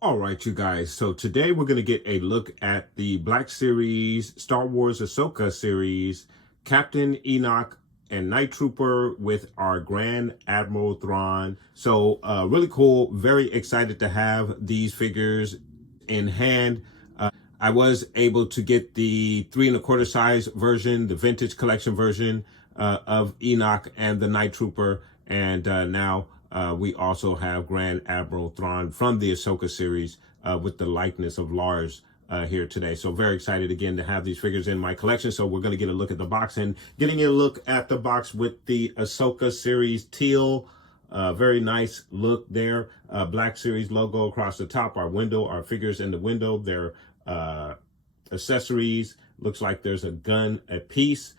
All right, you guys. So today we're going to get a look at the Black Series Star Wars Ahsoka series, Captain Enoch and Night Trooper with our Grand Admiral Thrawn. So really cool. Very excited to have these figures in hand. I was able to get the 3 1/4 size version, the vintage collection version of Enoch and the Night Trooper. And now we also have Grand Admiral Thrawn from the Ahsoka series with the likeness of Lars here today. So very excited again to have these figures in my collection. So we're going to get a look at the box and getting a look at the box with the Ahsoka series teal. Very nice look there. Black Series logo across the top. Our window, our figures in the window. Their accessories. Looks like there's a gun a piece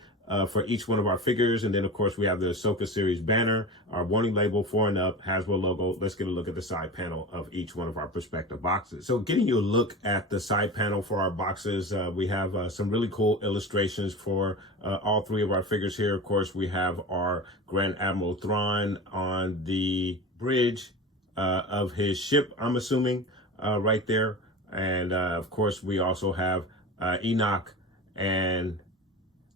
for each one of our figures. And then, of course, we have the Ahsoka series banner, our warning label, 4 and up, Hasbro logo. Let's get a look at the side panel of each one of our respective boxes. So getting you a look at the side panel for our boxes, we have some really cool illustrations for all 3 of our figures here. Of course, we have our Grand Admiral Thrawn on the bridge of his ship, I'm assuming, right there. And of course, we also have Enoch and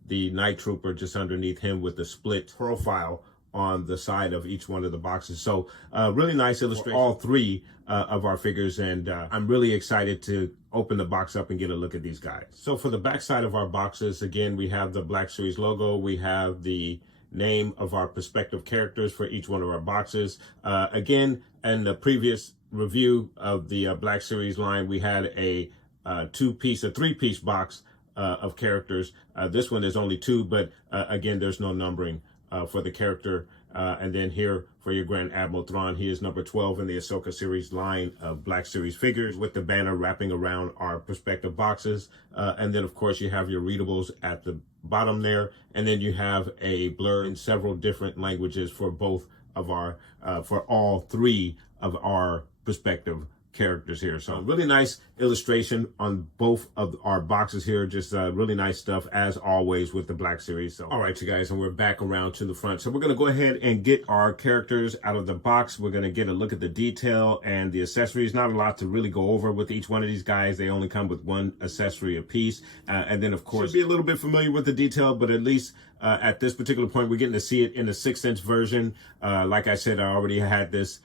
the Night Trooper just underneath him with the split profile on the side of each one of the boxes. So really nice illustration, all 3 of our figures. And I'm really excited to open the box up and get a look at these guys. So for the back side of our boxes, again, we have the Black Series logo. We have the name of our prospective characters for each one of our boxes. Again, in the previous review of the Black Series line, we had a 3-piece box of characters. This one is only 2, but again, there's no numbering for the character. And then here for your Grand Admiral Thrawn, he is number 12 in the Ahsoka series line of Black Series figures with the banner wrapping around our prospective boxes. And then, of course, you have your readables at the bottom there. And then you have a blur in several different languages for both of our, for all 3 of our prospective characters here. So really nice illustration on both of our boxes here. Just really nice stuff as always with the Black Series. So all right, you guys, and we're back around to the front. So we're going to go ahead and get our characters out of the box. We're going to get a look at the detail and the accessories. Not a lot to really go over with each one of these guys. They only come with 1 accessory a piece. And then, of course, be a little bit familiar with the detail, but at least at this particular point, we're getting to see it in the 6-inch version. Like I said, I already had this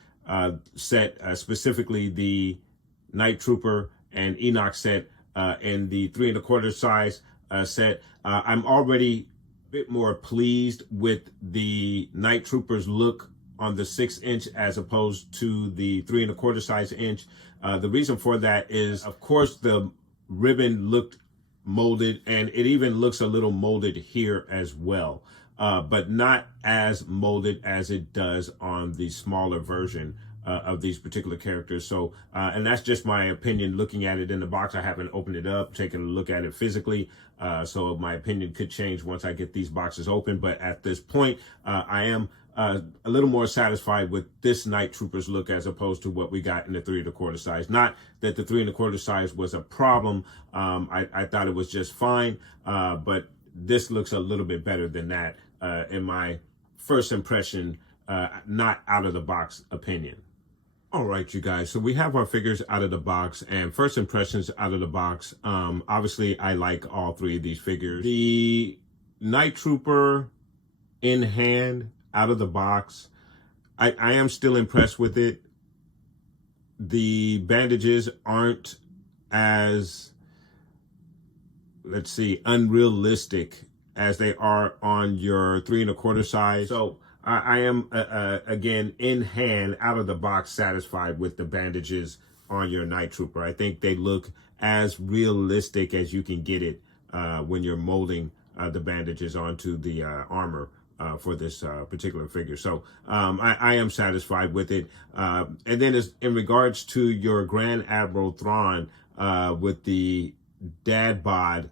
set, specifically the Night Trooper and Enoch set in the 3 1/4 size set. I'm already a bit more pleased with the Night Trooper's look on the 6-inch as opposed to the 3 1/4 size inch. The reason for that is, of course, the ribbon looked molded, and it even looks a little molded here as well. But not as molded as it does on the smaller version of these particular characters. So, and that's just my opinion looking at it in the box. I haven't opened it up, taken a look at it physically. So my opinion could change once I get these boxes open. But at this point, I am a little more satisfied with this Night Trooper's look as opposed to what we got in the 3 1/4 size. Not that the 3 1/4 size was a problem. I thought it was just fine. But this looks a little bit better than that. In my first impression, not out of the box opinion. All right, you guys. So we have our figures out of the box, and first impressions out of the box. Obviously, I like all 3 of these figures. The Night Trooper in hand out of the box, I am still impressed with it. The bandages aren't as, let's see, unrealistic as they are on your 3 1/4 size. So I am, again, in hand, out of the box, satisfied with the bandages on your Night Trooper. I think they look as realistic as you can get it when you're molding the bandages onto the armor for this particular figure. So I am satisfied with it. And then in regards to your Grand Admiral Thrawn with the dad bod,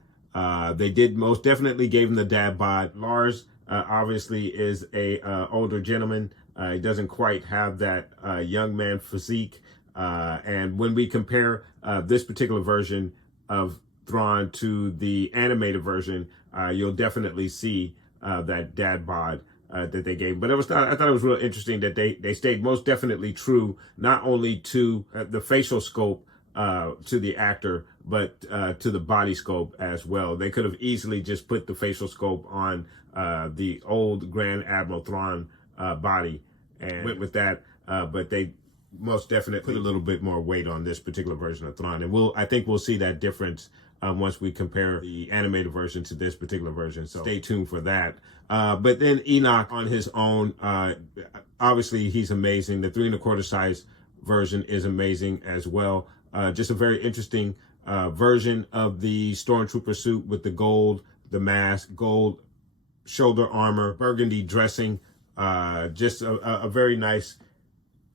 they did most definitely gave him the dad bod. Lars obviously is a older gentleman. He doesn't quite have that young man physique. And when we compare this particular version of Thrawn to the animated version, you'll definitely see that dad bod that they gave. But I thought it was real interesting that they stayed most definitely true, not only to the facial scope to the actor, but to the body scope as well. They could have easily just put the facial scope on the old Grand Admiral Thrawn body and went with that, but they most definitely put a little bit more weight on this particular version of Thrawn. And I think we'll see that difference once we compare the animated version to this particular version. So stay tuned for that. But then Enoch on his own, obviously he's amazing. The 3 1/4 size version is amazing as well. Just a very interesting version of the Stormtrooper suit with the gold, the mask, gold shoulder armor, burgundy dressing. Just a very nice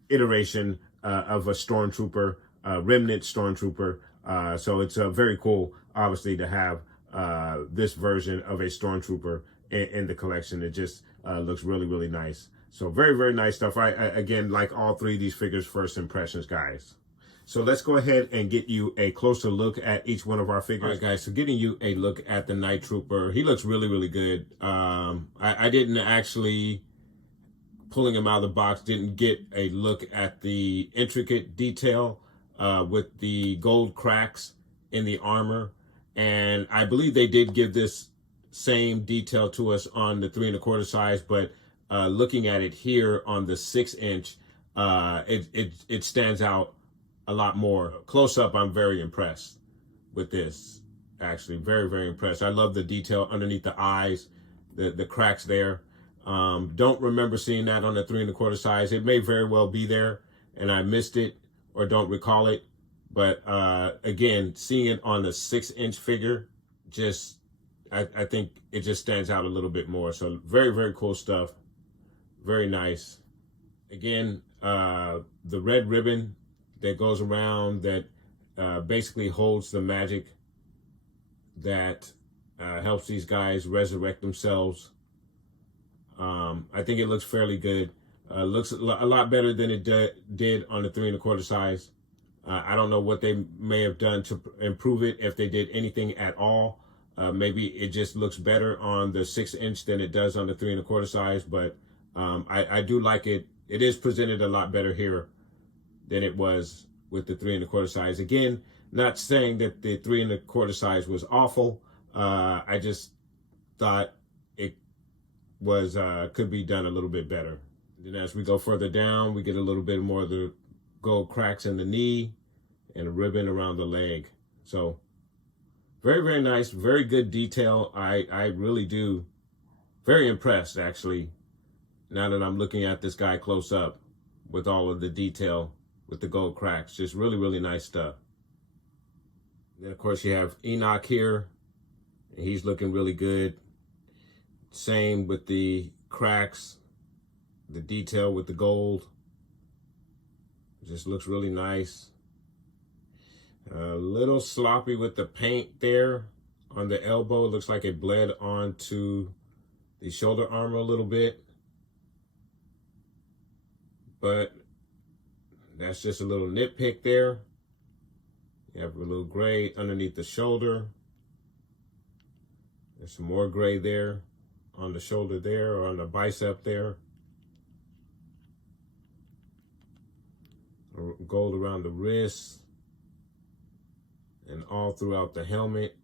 iteration of a Stormtrooper, remnant Stormtrooper. So it's very cool, obviously, to have this version of a Stormtrooper in the collection. It just looks really, really nice. So very, very nice stuff. I again, like all 3 of these figures, first impressions, guys. So let's go ahead and get you a closer look at each one of our figures. All right, guys, so getting you a look at the Night Trooper. He looks really, really good. I didn't actually, pulling him out of the box, didn't get a look at the intricate detail with the gold cracks in the armor. And I believe they did give this same detail to us on the 3 1/4 size, but looking at it here on the 6-inch, it stands out a lot more. Close up, I'm very impressed with this. Actually, very, very impressed. I love the detail underneath the eyes, the cracks there. Don't remember seeing that on the 3 1/4 size. It may very well be there and I missed it or don't recall it. But again, seeing it on the 6-inch figure, just I think it just stands out a little bit more. So very, very cool stuff. Very nice. Again, the red ribbon that goes around that basically holds the magic that helps these guys resurrect themselves. I think it looks fairly good. Looks a lot better than it did on the 3 1/4 size. I don't know what they may have done to improve it, if they did anything at all. Maybe it just looks better on the 6-inch than it does on the 3 1/4 size, but I do like it. It is presented a lot better here than it was with the 3 1/4 size. Again, not saying that the 3 1/4 size was awful. I just thought it was could be done a little bit better. Then as we go further down, we get a little bit more of the gold cracks in the knee and a ribbon around the leg. So very, very nice, very good detail. I really do. Very impressed, actually, now that I'm looking at this guy close up with all of the detail with the gold cracks. Just really, really nice stuff. And then, of course, you have Enoch here. And he's looking really good. Same with the cracks, the detail with the gold. Just looks really nice. A little sloppy with the paint there on the elbow. Looks like it bled onto the shoulder armor a little bit. But that's just a little nitpick there. You have a little gray underneath the shoulder. There's some more gray there on the shoulder there, or on the bicep there. Gold around the wrist and all throughout the helmet.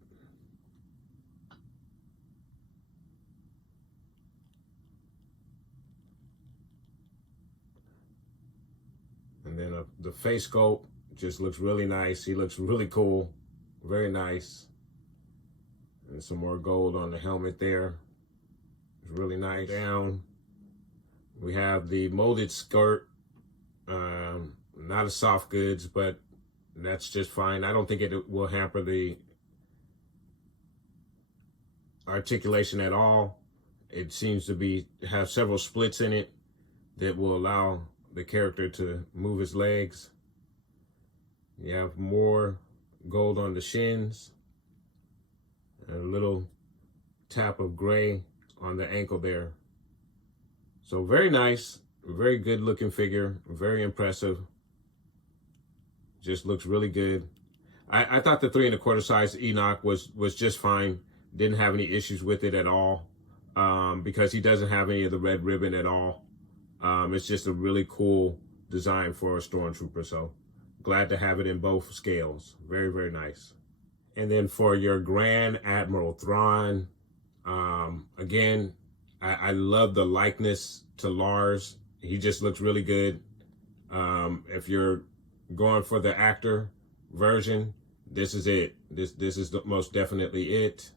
And then the face sculpt just looks really nice. He looks really cool. Very nice. And some more gold on the helmet there. It's really nice. Down, we have the molded skirt. Not a soft goods, but that's just fine. I don't think it will hamper the articulation at all. It seems to have several splits in it that will allow the character to move his legs. You have more gold on the shins, and a little tap of gray on the ankle there. So very nice, very good looking figure, very impressive. Just looks really good. I thought the 3 1/4 size Enoch was just fine. Didn't have any issues with it at all, because he doesn't have any of the red ribbon at all. It's just a really cool design for a stormtrooper. So glad to have it in both scales. Very, very nice. And then for your Grand Admiral Thrawn, again, I love the likeness to Lars. He just looks really good. If you're going for the actor version, this is it. This is most definitely it.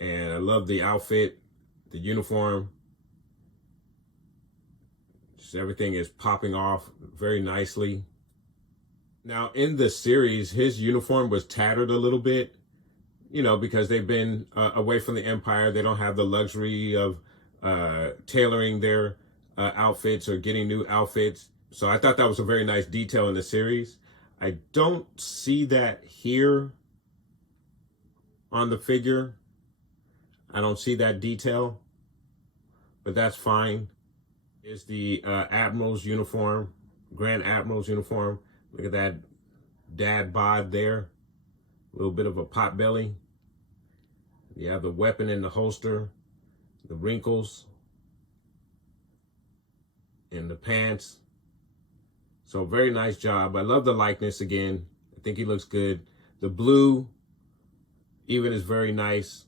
And I love the outfit, the uniform. Just everything is popping off very nicely. Now, in the series, his uniform was tattered a little bit, you know, because they've been away from the Empire. They don't have the luxury of tailoring their outfits or getting new outfits. So I thought that was a very nice detail in the series. I don't see that here on the figure. I don't see that detail, but that's fine. Is the Admiral's uniform, Grand Admiral's uniform. Look at that dad bod there. A little bit of a pot belly. You have the weapon in the holster, the wrinkles in the pants. So very nice job. I love the likeness again. I think he looks good. The blue even is very nice.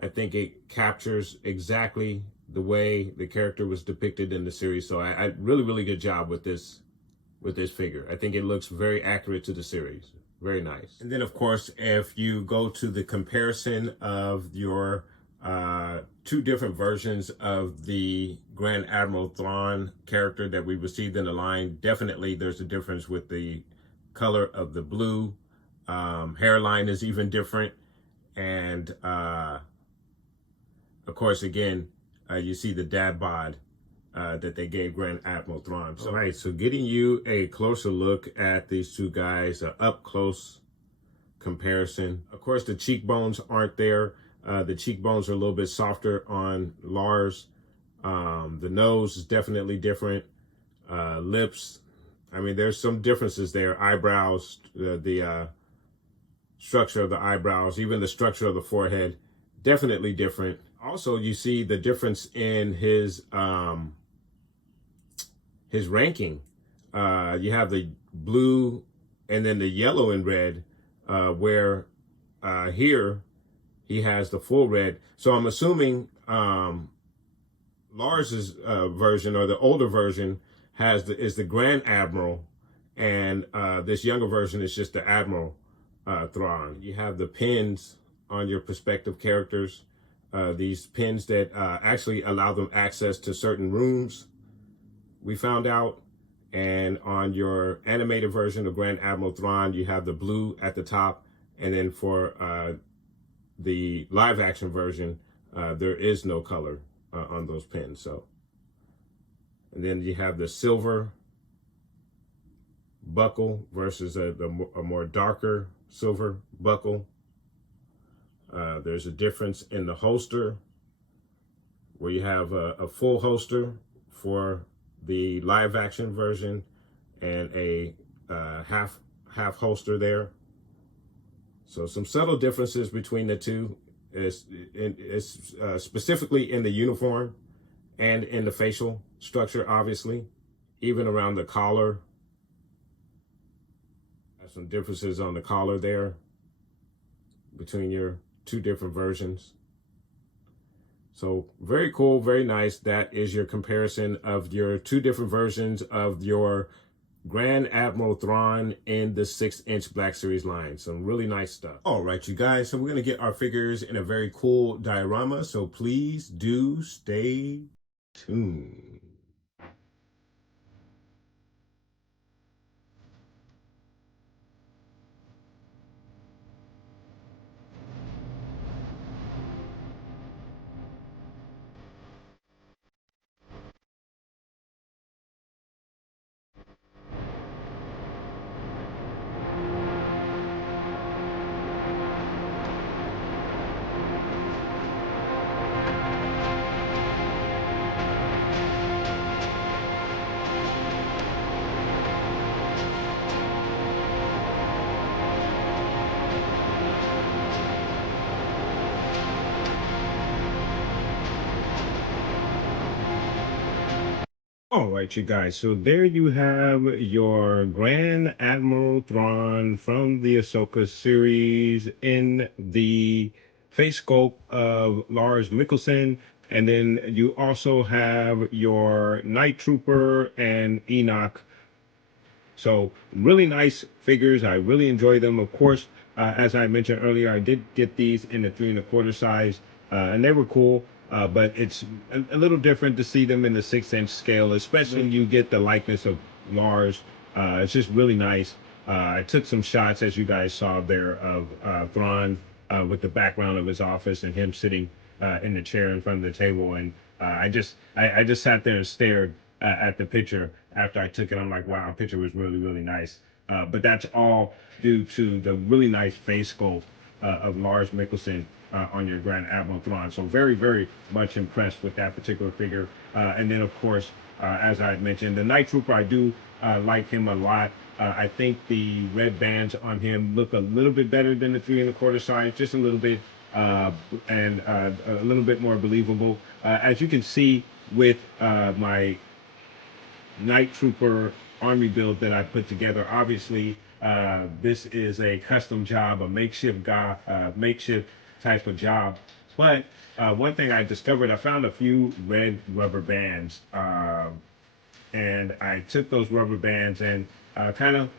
I think it captures exactly the way the character was depicted in the series. So I really, really good job with this figure. I think it looks very accurate to the series. Very nice. And then, of course, if you go to the comparison of your 2 different versions of the Grand Admiral Thrawn character that we received in the line, definitely there's a difference with the color of the blue. Hairline is even different. And, of course, again, you see the dad bod that they gave Grand Admiral Thrawn. So, all right, so getting you a closer look at these 2 guys, up close comparison. Of course, the cheekbones aren't there. The cheekbones are a little bit softer on Lars. The nose is definitely different. Lips, I mean, there's some differences there. Eyebrows, the structure of the eyebrows, even the structure of the forehead, definitely different. Also, you see the difference in his ranking. You have the blue and then the yellow and red, where here he has the full red. So I'm assuming Lars's version, or the older version, is the Grand Admiral, and this younger version is just the Admiral Thrawn. You have the pins on your prospective characters. These pins that actually allow them access to certain rooms, we found out. And on your animated version of Grand Admiral Thrawn, you have the blue at the top. And then for the live action version, there is no color on those pins. So, and then you have the silver buckle versus a more darker silver buckle. There's a difference in the holster, where you have a full holster for the live action version and a half holster there. So some subtle differences between the two. Is specifically in the uniform and in the facial structure, obviously, even around the collar. There's some differences on the collar there between your 2 different versions. So very cool, very nice. That is your comparison of your 2 different versions of your Grand Admiral Thrawn in the 6-inch Black Series line. Some really nice stuff. All right, you guys. So we're going to get our figures in a very cool diorama. So please do stay tuned. All right, you guys. So there you have your Grand Admiral Thrawn from the Ahsoka series in the face sculpt of Lars Mikkelsen. And then you also have your Night Trooper and Enoch. So really nice figures. I really enjoy them. Of course, as I mentioned earlier, I did get these in the 3¼ size, and they were cool. But it's a little different to see them in the 6-inch scale, especially when you get the likeness of Lars. It's just really nice. I took some shots, as you guys saw there, of Thrawn with the background of his office and him sitting in the chair in front of the table. And I just sat there and stared at the picture after I took it. I'm like, wow, the picture was really, really nice. But that's all due to the really nice face sculpt of Lars Mikkelsen on your Grand Admiral Thrawn. So very, very much impressed with that particular figure. And then, of course, as I mentioned, the Night Trooper, I do like him a lot. I think the red bands on him look a little bit better than the 3¼ size, just a little bit, and a little bit more believable. As you can see with my Night Trooper army build that I put together. Obviously, this is a custom job, a makeshift type of job. But one thing I discovered, I found a few red rubber bands, and I took those rubber bands and kind of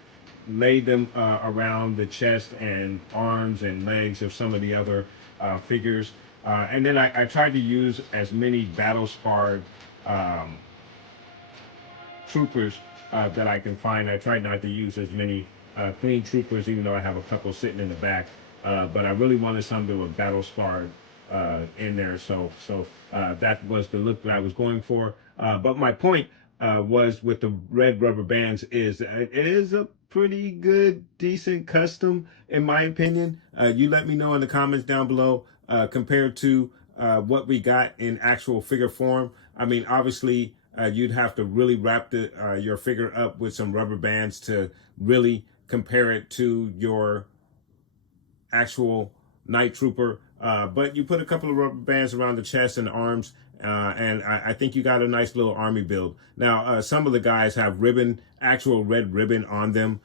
laid them around the chest and arms and legs of some of the other figures. And then I tried to use as many battle-scarred troopers that I can find. I tried not to use as many clean troopers, even though I have a couple sitting in the back. But I really wanted something with battle scarred in there. So that was the look that I was going for. But my point was with the red rubber bands is it is a pretty good, decent custom, in my opinion. You let me know in the comments down below compared to what we got in actual figure form. I mean, obviously, you'd have to really wrap your figure up with some rubber bands to really compare it to your actual Night Trooper. But you put a couple of rubber bands around the chest and the arms, and I think you got a nice little army build. Now, some of the guys have ribbon, actual red ribbon on them.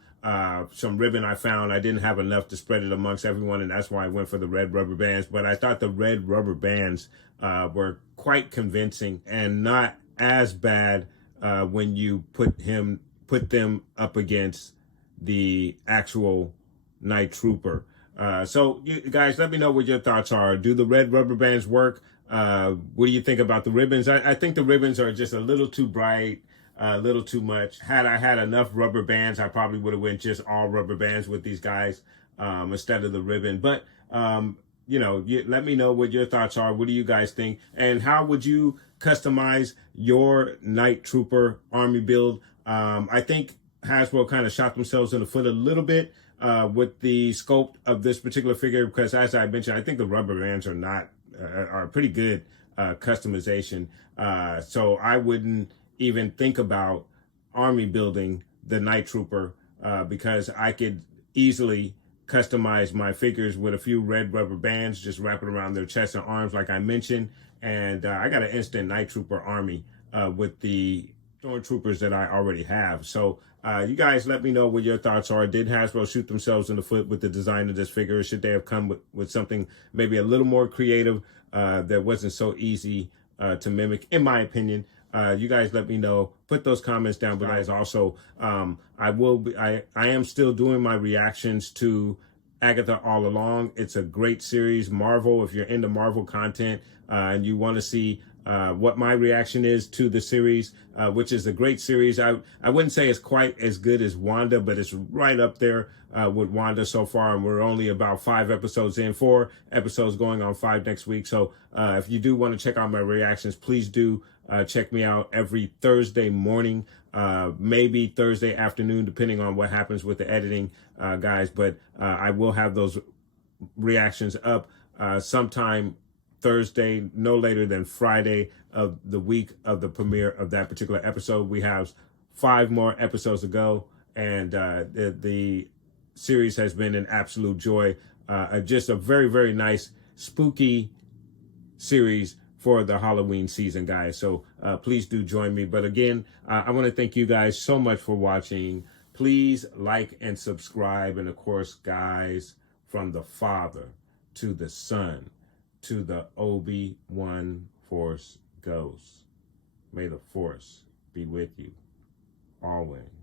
Some ribbon I found. I didn't have enough to spread it amongst everyone, and that's why I went for the red rubber bands. But I thought the red rubber bands were quite convincing and not as bad when you put them up against the actual Night Trooper. So you guys, let me know what your thoughts are. Do the red rubber bands work? What do you think about the ribbons? I think the ribbons are just a little too bright, a little too much. Had I had enough rubber bands, I probably would have went just all rubber bands with these guys instead of the ribbon. But let me know what your thoughts are. What do you guys think? And how would you customize your Night Trooper army build? I think Hasbro kind of shot themselves in the foot a little bit with the sculpt of this particular figure, because as I mentioned, I think the rubber bands are pretty good customization. So I wouldn't even think about army building the Night Trooper because I could easily customize my figures with a few red rubber bands, just wrap it around their chest and arms like I mentioned. And I got an instant Night Trooper army with the stormtroopers that I already have. So you guys let me know what your thoughts are. Did Hasbro shoot themselves in the foot with the design of this figure? Or should they have come with something maybe a little more creative that wasn't so easy to mimic, in my opinion? You guys let me know. Put those comments down below. Guys, also, I am still doing my reactions to Agatha All Along. It's a great series. Marvel, if you're into Marvel content and you want to see what my reaction is to the series, which is a great series. I wouldn't say it's quite as good as Wanda, but it's right up there with Wanda so far. And we're only about 5 episodes in, 4 episodes going on 5 next week. So if you do want to check out my reactions, please do check me out every Thursday morning, maybe Thursday afternoon, depending on what happens with the editing, guys. But I will have those reactions up sometime Thursday, no later than Friday of the week of the premiere of that particular episode. We have 5 more episodes to go, and the series has been an absolute joy. Just a very, very nice, spooky series for the Halloween season, guys. So please do join me. But again, I want to thank you guys so much for watching. Please like and subscribe. And of course, guys, from the Father to the Son to the Obi-Wan Force Ghost, may the Force be with you always.